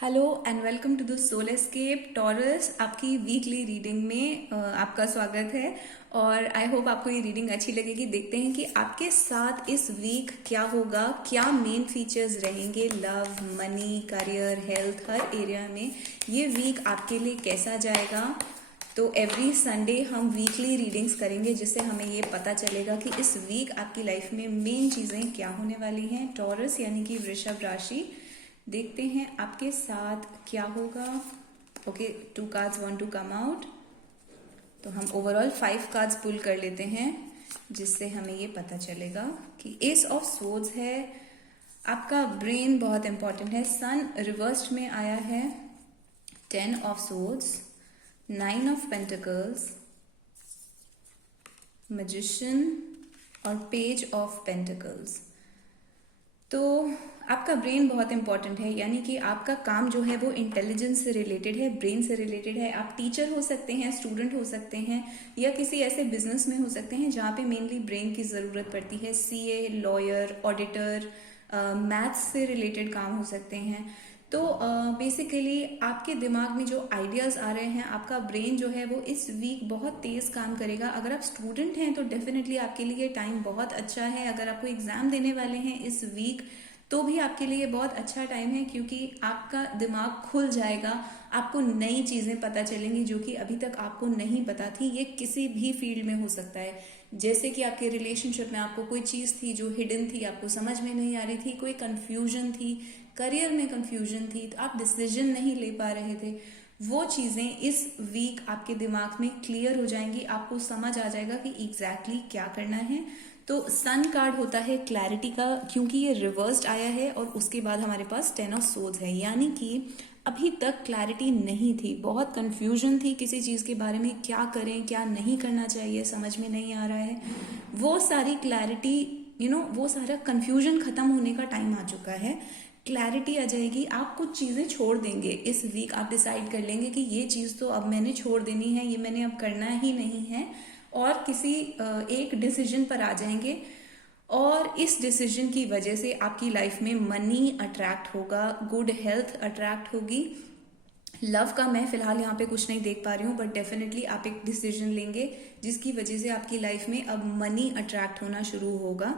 Hello and welcome to the soul escape Taurus. आपकी weekly reading में आपका स्वागत है और आई होप आपको ये रीडिंग अच्छी लगेगी। देखते हैं कि आपके साथ इस वीक क्या होगा, क्या मेन फीचर्स रहेंगे लव, मनी, करियर, हेल्थ, हर एरिया में ये वीक आपके लिए कैसा जाएगा। तो एवरी संडे हम वीकली रीडिंग्स करेंगे जिससे हमें ये पता चलेगा कि इस वीक आपकी लाइफ में मेन चीज़ें क्या होने वाली हैं। टॉरस यानी कि वृषभ राशि, देखते हैं आपके साथ क्या होगा। Okay, 2 cards want to come out, तो हम ओवरऑल 5 कार्ड्स पुल कर लेते हैं जिससे हमें ये पता चलेगा कि एस ऑफ स्वॉर्ड्स है। आपका ब्रेन बहुत इंपॉर्टेंट है। सन रिवर्स्ड में आया है, 10 of swords, 9 of pentacles, magician और पेज ऑफ पेंटिकल्स। तो आपका ब्रेन बहुत इंपॉर्टेंट है, यानी कि आपका काम जो है वो इंटेलिजेंस से रिलेटेड है, ब्रेन से रिलेटेड है। आप टीचर हो सकते हैं, स्टूडेंट हो सकते हैं, या किसी ऐसे बिजनेस में हो सकते हैं जहाँ पे मेनली ब्रेन की ज़रूरत पड़ती है। सीए, लॉयर, ऑडिटर, मैथ्स से रिलेटेड काम हो सकते हैं। तो बेसिकली आपके दिमाग में जो आइडियाज़ आ रहे हैं, आपका ब्रेन जो है वो इस वीक बहुत तेज़ काम करेगा। अगर आप स्टूडेंट हैं तो डेफिनेटली आपके लिए टाइम बहुत अच्छा है। अगर आपको एग्ज़ाम देने वाले हैं इस वीक तो भी आपके लिए बहुत अच्छा टाइम है, क्योंकि आपका दिमाग खुल जाएगा, आपको नई चीज़ें पता चलेंगी जो कि अभी तक आपको नहीं पता थी। ये किसी भी फील्ड में हो सकता है, जैसे कि आपके रिलेशनशिप में आपको कोई चीज़ थी जो हिडन थी, आपको समझ में नहीं आ रही थी, कोई कंफ्यूजन थी, करियर में कंफ्यूजन थी, तो आप डिसीजन नहीं ले पा रहे थे। वो चीज़ें इस वीक आपके दिमाग में क्लियर हो जाएंगी, आपको समझ आ जाएगा कि एग्जैक्टली क्या करना है। तो सन कार्ड होता है क्लैरिटी का, क्योंकि ये रिवर्स्ड आया है और उसके बाद हमारे पास 10 ऑफ सोर्ड्स है, यानी कि अभी तक क्लैरिटी नहीं थी, बहुत कंफ्यूजन थी किसी चीज़ के बारे में, क्या करें क्या नहीं करना चाहिए समझ में नहीं आ रहा है। वो सारी क्लैरिटी वो सारा कंफ्यूजन खत्म होने का टाइम आ चुका है। क्लैरिटी आ जाएगी, आप कुछ चीज़ें छोड़ देंगे इस वीक। आप डिसाइड कर लेंगे कि ये चीज़ तो अब मैंने छोड़ देनी है, ये मैंने अब करना ही नहीं है, और किसी एक डिसीजन पर आ जाएंगे। और इस डिसीजन की वजह से आपकी लाइफ में मनी अट्रैक्ट होगा, गुड हेल्थ अट्रैक्ट होगी। लव का मैं फिलहाल यहाँ पे कुछ नहीं देख पा रही हूँ, बट डेफिनेटली आप एक डिसीजन लेंगे जिसकी वजह से आपकी लाइफ में अब मनी अट्रैक्ट होना शुरू होगा।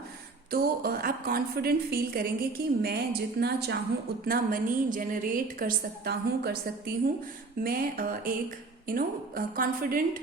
तो आप कॉन्फिडेंट फील करेंगे कि मैं जितना चाहूँ उतना मनी जनरेट कर सकता हूँ, कर सकती हूँ। मैं एक confident,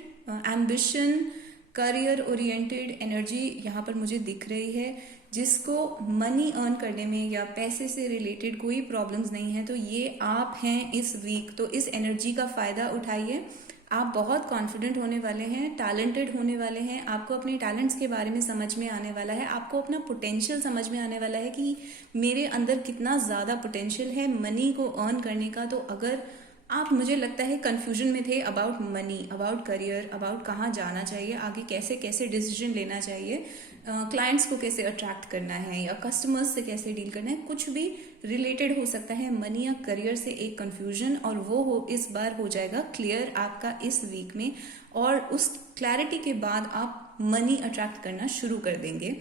ambition, career oriented energy यहाँ पर मुझे दिख रही है, जिसको मनी अर्न करने में या पैसे से रिलेटेड कोई प्रॉब्लम्स नहीं है। तो ये आप हैं इस वीक, तो इस एनर्जी का फ़ायदा उठाइए। आप बहुत कॉन्फिडेंट होने वाले हैं, टैलेंटेड होने वाले हैं, आपको अपने टैलेंट्स के बारे में समझ में आने वाला है, आपको अपना पोटेंशियल समझ में आने वाला है कि मेरे अंदर कितना ज़्यादा पोटेंशियल है मनी को अर्न करने का। तो अगर आप, मुझे लगता है, कंफ्यूजन में थे about money, about career, about कहाँ जाना चाहिए, आगे कैसे कैसे डिसीजन लेना चाहिए, क्लाइंट्स को कैसे अट्रैक्ट करना है या कस्टमर्स से कैसे डील करना है, कुछ भी रिलेटेड हो सकता है मनी या करियर से एक कंफ्यूजन, और वो इस बार हो जाएगा क्लियर आपका इस वीक में। और उस क्लैरिटी के बाद आप मनी अट्रैक्ट करना शुरू कर देंगे।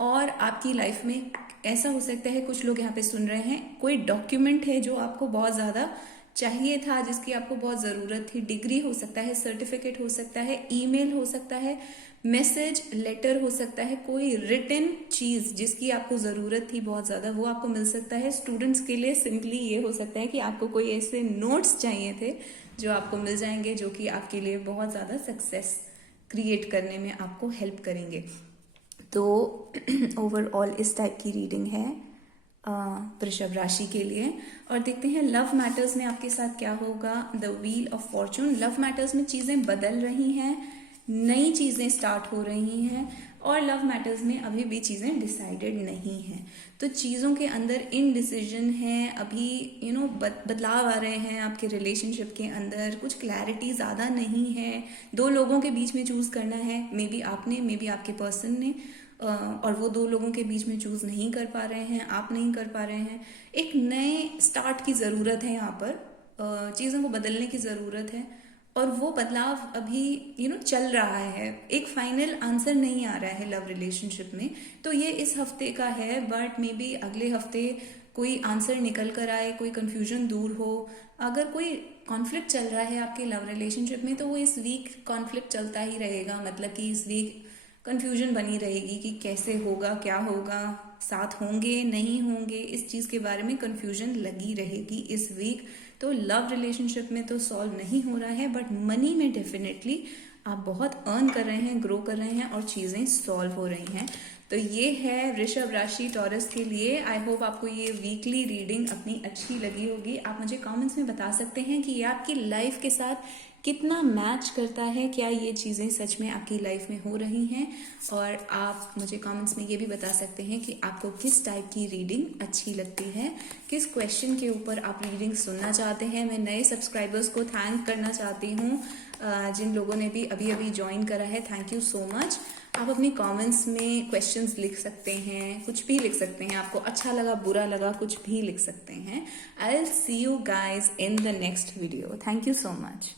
और आपकी लाइफ में ऐसा हो सकता है, कुछ लोग यहाँ पे सुन रहे हैं, कोई डॉक्यूमेंट है जो आपको बहुत ज़्यादा चाहिए था, जिसकी आपको बहुत ज़रूरत थी। डिग्री हो सकता है, सर्टिफिकेट हो सकता है, ईमेल हो सकता है, मैसेज, लेटर हो सकता है, कोई रिटन चीज़ जिसकी आपको ज़रूरत थी बहुत ज़्यादा, वो आपको मिल सकता है। स्टूडेंट्स के लिए सिंपली ये हो सकता है कि आपको कोई ऐसे नोट्स चाहिए थे जो आपको मिल जाएंगे, जो कि आपके लिए बहुत ज़्यादा सक्सेस क्रिएट करने में आपको हेल्प करेंगे। तो ओवरऑल इस टाइप की रीडिंग है वृषभ राशि के लिए। और देखते हैं लव मैटर्स में आपके साथ क्या होगा। The wheel of Fortune, love matters में चीज़ें बदल रही हैं, नई चीज़ें स्टार्ट हो रही हैं, और लव मैटर्स में अभी भी चीज़ें डिसाइडेड नहीं हैं। तो चीज़ों के अंदर इनडिसीजन है, अभी बदलाव आ रहे हैं आपके रिलेशनशिप के अंदर, कुछ क्लैरिटी ज़्यादा नहीं है। 2 लोगों के बीच में चूज़ करना है, मे बी आपने, मे बी आपके पर्सन ने, और वो 2 लोगों के बीच में चूज़ नहीं कर पा रहे हैं, आप नहीं कर पा रहे हैं। एक नए स्टार्ट की ज़रूरत है यहाँ पर, चीज़ों को बदलने की ज़रूरत है, और वो बदलाव अभी चल रहा है। एक फाइनल आंसर नहीं आ रहा है लव रिलेशनशिप में। तो ये इस हफ्ते का है, बट मे बी अगले हफ्ते कोई आंसर निकल कर आए, कोई कंफ्यूजन दूर हो। अगर कोई कॉन्फ्लिक्ट चल रहा है आपके लव रिलेशनशिप में तो वो इस वीक कॉन्फ्लिक्ट चलता ही रहेगा, मतलब कि इस वीक कंफ्यूजन बनी रहेगी कि कैसे होगा, क्या होगा, साथ होंगे नहीं होंगे, इस चीज़ के बारे में कंफ्यूजन लगी रहेगी इस वीक। तो लव रिलेशनशिप में तो सॉल्व नहीं हो रहा है, बट मनी में डेफिनेटली आप बहुत अर्न कर रहे हैं, ग्रो कर रहे हैं और चीज़ें सॉल्व हो रही हैं। तो ये है वृषभ राशि टॉरस के लिए। आई होप आपको ये वीकली रीडिंग अपनी अच्छी लगी होगी। आप मुझे कमेंट्स में बता सकते हैं कि ये आपकी लाइफ के साथ कितना मैच करता है, क्या ये चीज़ें सच में आपकी लाइफ में हो रही हैं। और आप मुझे कमेंट्स में ये भी बता सकते हैं कि आपको किस टाइप की रीडिंग अच्छी लगती है, किस क्वेश्चन के ऊपर आप रीडिंग सुनना चाहते हैं। मैं नए सब्सक्राइबर्स को थैंक करना चाहती हूँ, जिन लोगों ने भी अभी अभी ज्वाइन करा है, थैंक यू सो मच। आप अपने कमेंट्स में क्वेश्चंस लिख सकते हैं, कुछ भी लिख सकते हैं, आपको अच्छा लगा बुरा लगा कुछ भी लिख सकते हैं। I will see you guys in the next video. Thank you so much.